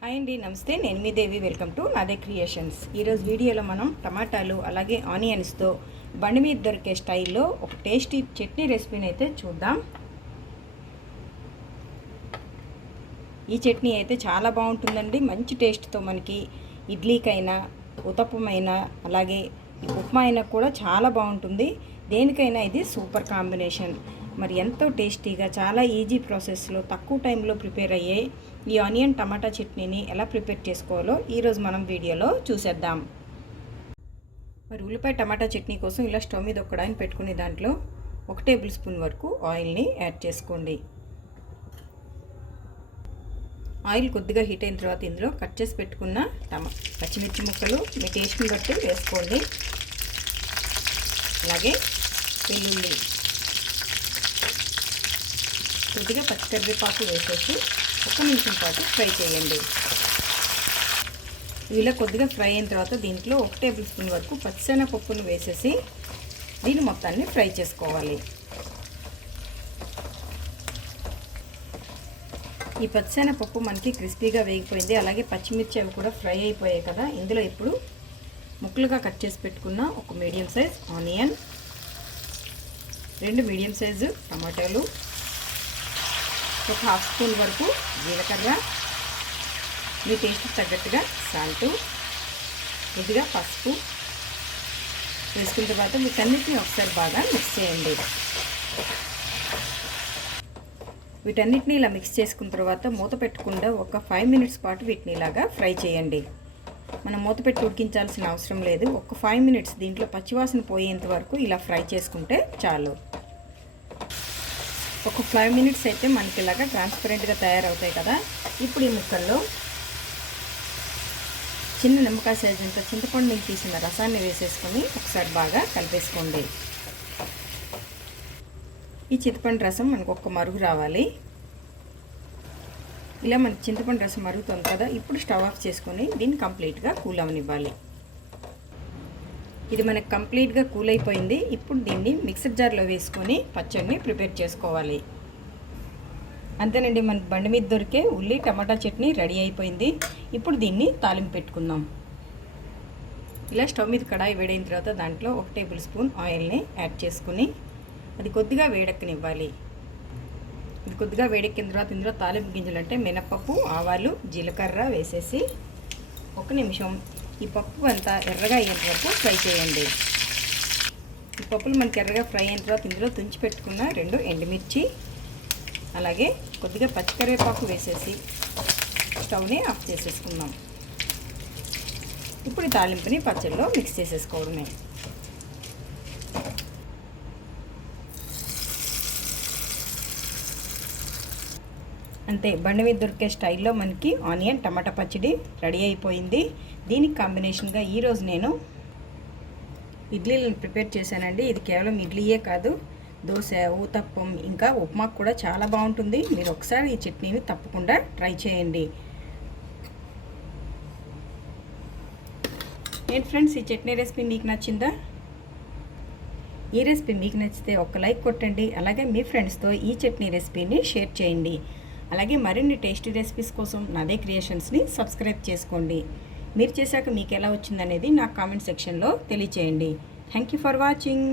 Hi అండి, నమస్తే. నేను మీ దేవి. వెల్కమ్ టు నాదే క్రియేషన్స్. ఈరోజు వీడియోలో మనం టమాటాలు అలాగే ఆనియన్స్తో బండి మీద దొరికే స్టైల్లో ఒక టేస్టీ చట్నీ రెసిపీని అయితే చూద్దాం. ఈ చట్నీ అయితే చాలా బాగుంటుందండి. మంచి టేస్ట్తో మనకి ఇడ్లీకైనా ఉతప్పమైనా అలాగే ఉప్మా అయినా కూడా చాలా బాగుంటుంది. దేనికైనా ఇది సూపర్ కాంబినేషన్. మరి ఎంతో టేస్టీగా చాలా ఈజీ ప్రాసెస్లో తక్కువ టైంలో ప్రిపేర్ అయ్యే ఈ ఆనియన్ టమాటా చట్నీని ఎలా ప్రిపేర్ చేసుకోవాలో ఈరోజు మనం వీడియోలో చూసేద్దాం. మరి ఉల్లిపాయ టమాటా చట్నీ కోసం ఇలా స్టవ్ మీద ఒక కడాయిని పెట్టుకుని దాంట్లో 1 టేబుల్ స్పూన్ వరకు ఆయిల్ని యాడ్ చేసుకోండి. ఆయిల్ కొద్దిగా హీట్ అయిన తర్వాత ఇందులో కట్ చేసి పెట్టుకున్న పచ్చిమిర్చి ముక్కలు మీ టేస్ట్ని బట్టి వేసుకోండి. అలాగే వెల్లుల్లి, కొద్దిగా పచ్చికరివేపాకు వేసేసి 1 నిమిషం పాటు ఫ్రై చేయండి. ఇలా కొద్దిగా ఫ్రై అయిన తర్వాత దీంట్లో 1 టేబుల్ స్పూన్ వరకు పచ్చిశనగపప్పును వేసేసి దీన్ని మొత్తాన్ని ఫ్రై చేసుకోవాలి. ఈ పచ్చిశనగపప్పు మనకి క్రిస్పీగా వేగిపోయింది. అలాగే పచ్చిమిర్చి అవి కూడా ఫ్రై అయిపోయాయి కదా. ఇందులో ఇప్పుడు ముక్కలుగా కట్ చేసి పెట్టుకున్న ఒక medium size onion, 2 medium size టమాటాలు, ఒక హాఫ్ స్పూన్ వరకు జీలకర్ర, మీ టేస్ట్కి తగ్గట్టుగా సాల్ట్, కొద్దిగా పసుపు వేసుకున్న తర్వాత వీటన్నిటిని ఒకసారి బాగా మిక్స్ చేయండి. వీటన్నిటిని ఇలా మిక్స్ చేసుకున్న తర్వాత మూత పెట్టకుండా ఒక 5 మినిట్స్ పాటు వీటిని ఇలాగా ఫ్రై చేయండి. మనం మూత పెట్టి ఉడికించాల్సిన అవసరం లేదు. ఒక 5 మినిట్స్ దీంట్లో పచ్చివాసన పోయేంత వరకు ఇలా ఫ్రై చేసుకుంటే చాలు. ఒక 5 మినిట్స్ అయితే మనకి ఇలాగా ట్రాన్స్పరెంట్గా తయారవుతాయి కదా. ఇప్పుడు ఈ ముక్కల్లో చిన్న నిమ్మకాయ సైజు అంత చింతపండు నుంచి తీసిన రసాన్ని వేసేసుకొని ఒకసారి బాగా కలిపేసుకోండి. ఈ చింతపండు రసం మనకు ఒక మరుగు రావాలి. ఇలా మనకి చింతపండు రసం మరుగుతుంది కదా. ఇప్పుడు స్టవ్ ఆఫ్ చేసుకొని దీన్ని కంప్లీట్గా కూల్ అవనివ్వాలి. ఇది మనకు కంప్లీట్గా కూల్ అయిపోయింది. ఇప్పుడు దీన్ని మిక్సర్ జార్లో వేసుకొని పచ్చడిని ప్రిపేర్ చేసుకోవాలి. అంతేనండి, మనకి బండి మీద దొరికే ఉల్లి టమాటా చట్నీ రెడీ అయిపోయింది. ఇప్పుడు దీన్ని తాలింపు పెట్టుకుందాం. ఇలా స్టవ్ మీద కడాయి వేడైన తర్వాత దాంట్లో 1 టేబుల్ స్పూన్ ఆయిల్ని యాడ్ చేసుకుని అది కొద్దిగా వేడెక్కనివ్వాలి. ఇది కొద్దిగా వేడెక్కిన తర్వాత ఇందులో తాలింపు గింజలు అంటే మినపప్పు, ఆవాలు, జీలకర్ర వేసేసి 1 నిమిషం ఈ పప్పు అంతా ఎర్రగా అయ్యేంత వరకు ఫ్రై చేయండి. ఈ పప్పులు మనకి ఎర్రగా ఫ్రై అయిన తర్వాత ఇందులో తుంచి పెట్టుకున్న 2 ఎండుమిర్చి అలాగే కొద్దిగా పచ్చికరివేపాకు వేసేసి స్టవ్ని ఆఫ్ చేసేసుకుందాం. ఇప్పుడు ఈ తాలింపుని పచ్చడిలో మిక్స్ చేసేసుకోవడమే. అంతే, బండి మీద దొరికే స్టైల్లో మనకి ఆనియన్ టమాటా పచ్చడి రెడీ అయిపోయింది. దీనికి కాంబినేషన్గా ఈరోజు నేను ఇడ్లీలను ప్రిపేర్ చేశానండి. ఇది కేవలం ఇడ్లీయే కాదు, దోశ, ఊతప్పం ఇంకా ఉప్మాకు కూడా చాలా బాగుంటుంది. మీరు ఒకసారి ఈ చట్నీని తప్పకుండా ట్రై చేయండి. ఏంటి ఫ్రెండ్స్, ఈ చట్నీ రెసిపీ మీకు నచ్చిందా? ఈ రెసిపీ మీకు నచ్చితే ఒక లైక్ కొట్టండి. అలాగే మీ ఫ్రెండ్స్తో ఈ చట్నీ రెసిపీని షేర్ చేయండి. అలాగే మరిన్ని టేస్టీ రెసిపీస్ కోసం నాదే క్రియేషన్స్ని సబ్స్క్రైబ్ చేసుకోండి. మీరు చేశాక మీకు ఎలా వచ్చిందనేది నాకు కామెంట్ సెక్షన్లో తెలియచేయండి. Thank you for watching.